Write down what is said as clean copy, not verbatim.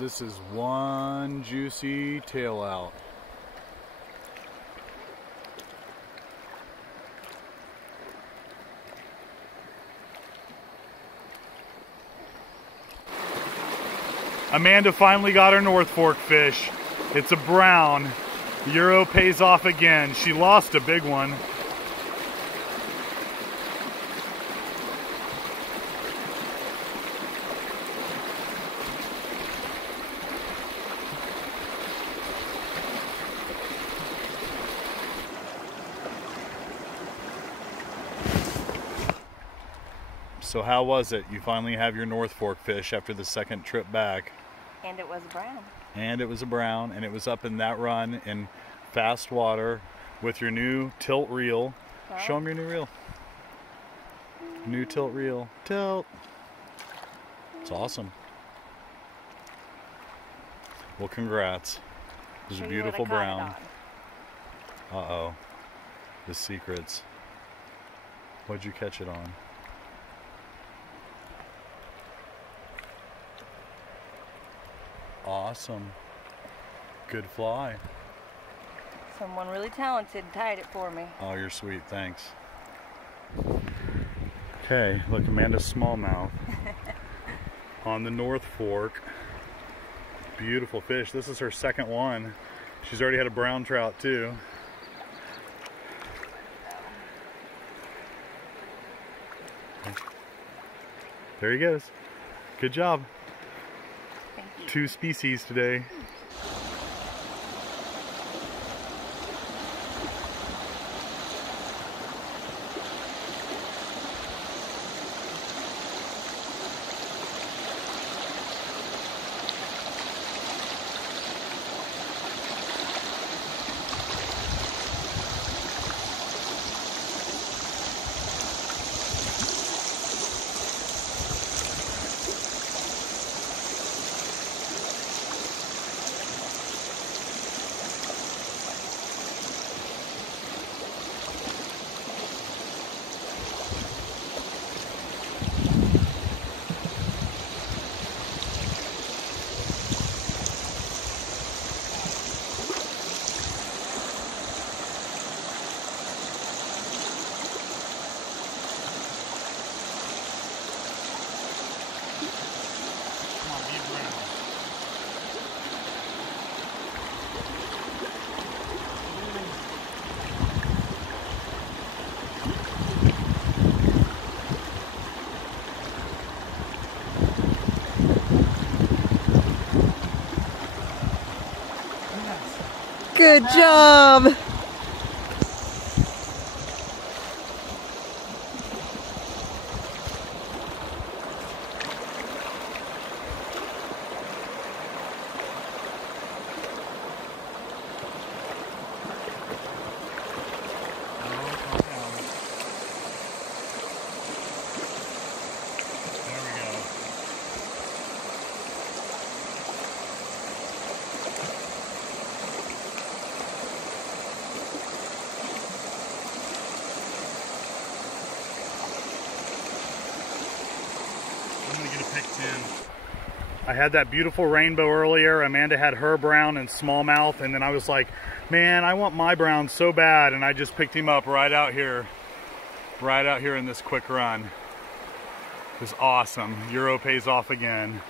This is one juicy tail out. Amanda finally got her North Fork fish. It's a brown. Euro pays off again. She lost a big one. So how was it? You finally have your North Fork fish after the second trip back. And it was a brown. And it was a brown, and it was up in that run in fast water with your new tilt reel. Huh? Show them your new reel. New tilt reel. Tilt. It's awesome. Well, congrats. It was a beautiful brown. Uh-oh. The secrets. What'd you catch it on? Awesome. Good fly. Someone really talented tied it for me. Oh, you're sweet. Thanks. Okay, look, Amanda's smallmouth on the North Fork. Beautiful fish. This is her second one. She's already had a brown trout too. There he goes. Good job. 2 species today. Good job! I had that beautiful rainbow earlier. Amanda had her brown and smallmouth, and then I was like, man, I want my brown so bad, and I just picked him up right out here in this quick run. It was awesome. Euro pays off again.